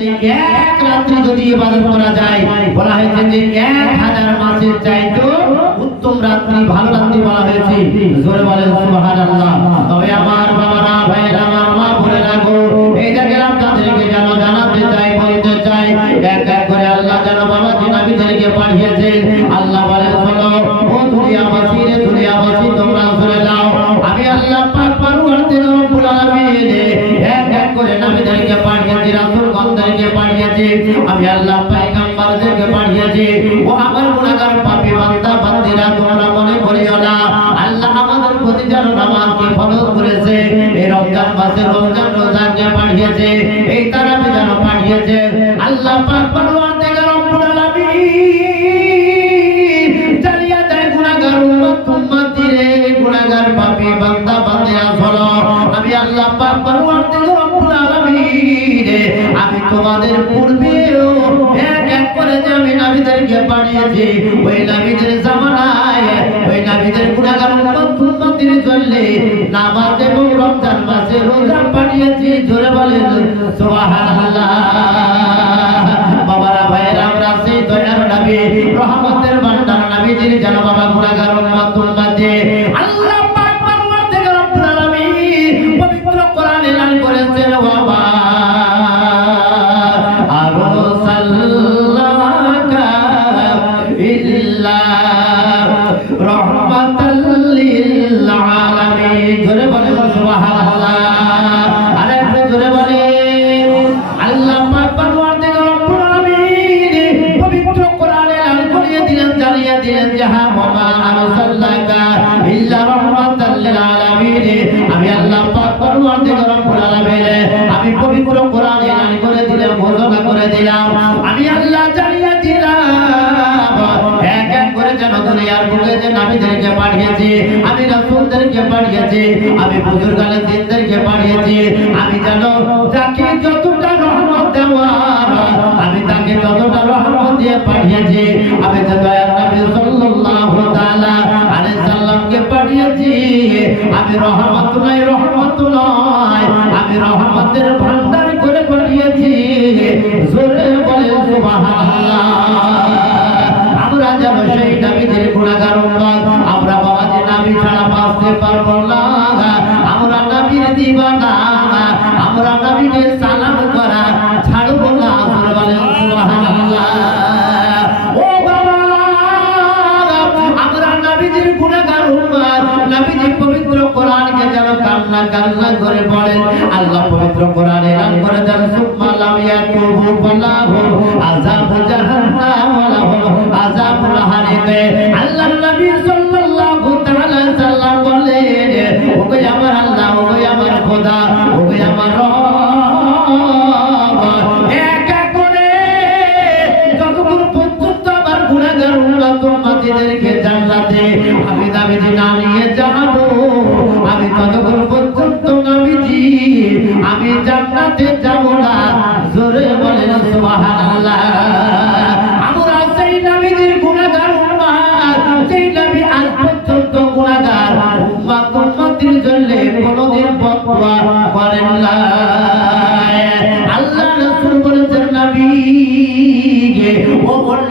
এক রাত্রি যদি ইবাদত করা যায়, বলা হয়েছে যে এক হাজার মাসের চাইতে উত্তম রাত্রি, ভালো রাত্রি বলা হয়েছে। জোরে বলেন, সুবহানাল্লাহ। তবে আমার বাবারা, ভাইয়েরা, আমার মা বলে রাখো এই জায়গায় আপনাদেরকে যেন জানাতে চাই বলতে চাই এক এক করে আল্লাহ যেন বাবা জিনাবিদেরকে পাঠিয়েছেন। আল্লাহ বলেন, শোনো, ও দুনিয়াবাসী রে, দুনিয়াবাসী, তোমরা শুনে যাও আমি আল্লাহ পাঠিয়েছি আমি আল্লাহ পয়গম্বরদেরকে পাঠিয়েছি ও আমার গুনাহগার পাপী বান্দা, বান্দিরা, তোমরা মনে করিও না। আল্লাহ আমাদের প্রতি যেন নামাজকে ফরজ করেছে। এই রমজান মাসে রমজান রোজাকে পাঠিয়েছে এই তারাবি যেন পাঠিয়েছে আল্লাহ পাক পারওয়ারদিন রব্বুল আলামিন চালিয়ে দেয় গুনাহগার উম্মত, উম্মতি রে গুনাহগার পাপী বান্দা, বান্দিরা শোনো আমি আল্লাহ পাক রব্বুল আলামিন আমি তোমাদের পূর্বেও এক এক করে যে আমি নাবিদেরকে পাঠিয়েছি। ওই নাবিদের জামানায়, ওই নাবিদের গুণাগার উম্মতির জন্য নামাজ এবং রমজান মাসে রোজা পাঠিয়েছি। জোরে বলেন সোহান বাবারা নবীদেরকে পাঠিয়েছি আমি রাসূলদেরকে পাঠিয়েছি আমি বুজুর্গানের দিনদেরকে পাঠিয়েছি আমি যেন যাকে যতটা রহমত দেওয়ার আমি তাকে ততটা রহমত দিয়ে পাঠিয়েছি আমি যে দয়ার নবী সাল্লাল্লাহু তাআলা আলাইহি সাল্লামকে পাঠিয়েছি আমি রহমত নয় রহমত নয় আমি রহমতের ভান্ডার করে পাঠিয়েছি আমরা নবীকে সালাম করা ছাড়বো না আমরা বলেন, সুবহানাল্লাহ। ও বাবা, আমরা নবীদের গুণাগার উম্মত নবীজি পবিত্র কোরআনকে যেন কান্না কান্না করে পড়েন, আল্লাহ পবিত্র কোরআনে এলান করে দেন সুম্মা লাম ইয়াতুবু ফালাহু আযাবু জাহান্নাম লাহু আযাবুল হারিক আল্লাহ নবী সাল্লাল্লাহু তাআলা সাল্লাম বলেন, ওগো আমার আল্লাহ, ওগো আমার খোদা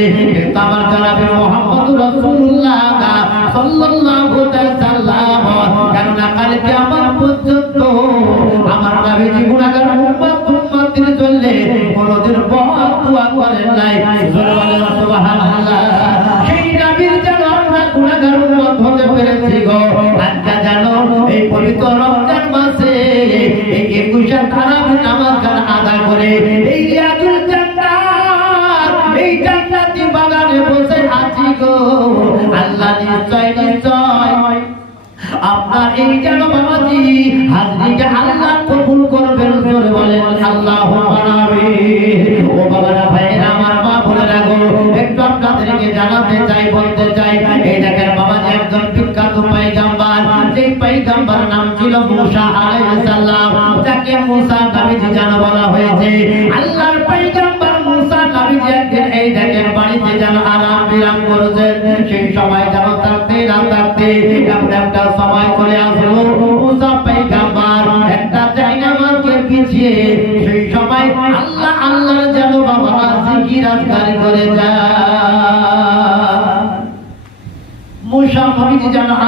করে নিয়েছে মোহাম্মদ আমার রাসূলুল্লাহ সাল্লাল্লাহু আপনার এই যেন বাবাজি? হাজরিকে আল্লাহ কবুল করবেন বলে বলেন আল্লাহু ও বাবারা ভাইরা আমার মা বলে রাখো একটু আপনাদেরকে জানাতে চাই, বলতে চাই, এই দেখেন বাবা যে একজন বিখ্যাত পয়গাম্বার। যে পয়গাম্বার নাম ছিল মুসা আলাইহিস যাকে মুসা নবীজি জানা বলা হয়েছে। আল্লাহর পয়গাম্বার মুসা নবীজি একদিন এই দেখেন বাড়িতে যেন আরাম বিরাম করেছেন। সেই সময় যেন থাকতে না থাকতে একটা সময় চলে আসলো। মুসা পয়গাম্বার, একটা জায়নামাজকে পিছিয়ে। সেই সময় আল্লাহ, আল্লাহর যেন বাবা জিকির আজকার করে যায়।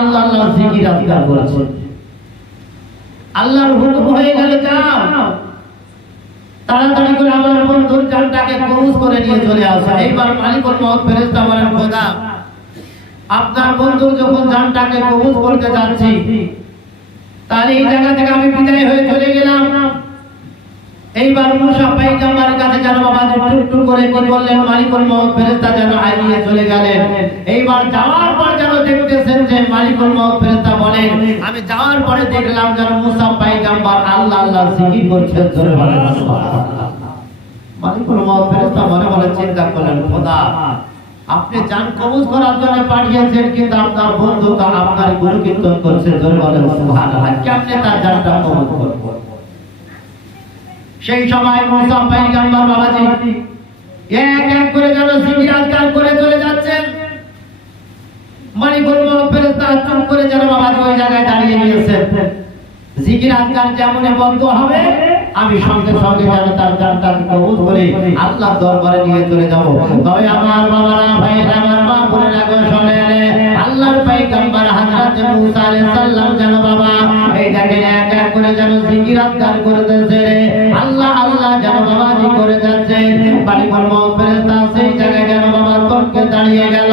আল্লাহ, আল্লাহর হয়ে গেল তাড়াতাড়ি করে আমার করে নিয়ে চলে আসা। এইবার আপনার বন্ধু যখন জানটাকে কবুজ করতে যাচ্ছি তাহলে এই জায়গা থেকে আমি বিদায় হয়ে চলে গেলাম এইবার মুসা পাইগাম্বারের কাছে যেন বাবা টুকটুক করে কি বললেন, মালিকুল মহৎ ফেরেস্তা যেন আগিয়ে চলে গেলেন এইবার যাওয়ার পর যেন দেখতেছেন যে মালিকুল মহৎ ফেরেস্তা বলেন, আমি যাওয়ার পরে দেখলাম যেন মুসা পাইগাম্বার আল্লাহ আল্লাহ জিকির করছেন জোরে। মালিকুল মহৎ ফেরেস্তা মনে মনে চিন্তা করলেন, খোদা আপনি জান কবজ করার জন্য পাঠিয়েছেন, কিন্তু আপনার বন্ধু আপনার গুরু কীর্তন করছে। জোরে বলেন তার জানটা সেই সময় মুসা বাবাজি এক এক করে যেন আজকার করে চলে যাচ্ছেন। মানিকুল ফেরেশতা চুপ করে যেন বাবাজি ওই জায়গায় দাঁড়িয়ে গিয়েছেন। জিকির যেমন বন্ধ হবে, আমি সঙ্গে সঙ্গে তার কবুল করে দরবারে নিয়ে চলে যাব। তবে আমার বাবারা ভাই আমার আল্লাহ আল্লাহ যেন বাবা করে যাচ্ছে। বাড়ি ফেরেশতা সেই জায়গায় যেন বাবা দাঁড়িয়ে গেল।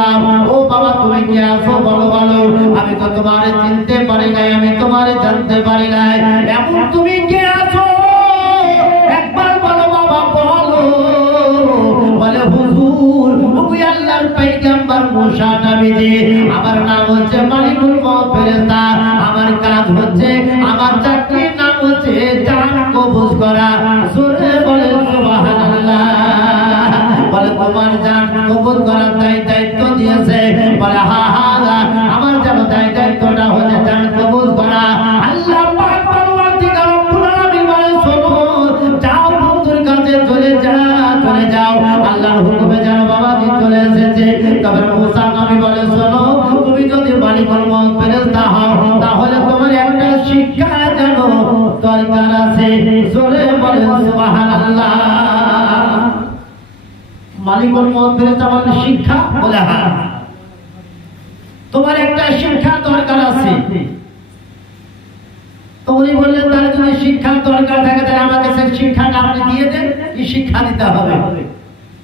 আল্লাহর মুসা নবীজি আমার নাম হচ্ছে মালিকুল মউত ফেরেশতা। আমার কাজ হচ্ছে আমার চাকরির নাম হচ্ছে জান কবজ করা। সুরে বলে সুবহানাল্লাহ। বলে, তোমার জান কবজ করার তাই দায়িত্ব তাহলে তোমার একটা শিক্ষা দরকার আছে। শিক্ষা বলে হ্যাঁ তোমার একটা শিক্ষা দরকার আছে। উনি বললেন শিক্ষার দরকার থাকে, তাহলে শিক্ষাটা আপনি দিয়ে দেন, কি শিক্ষা দিতে হবে?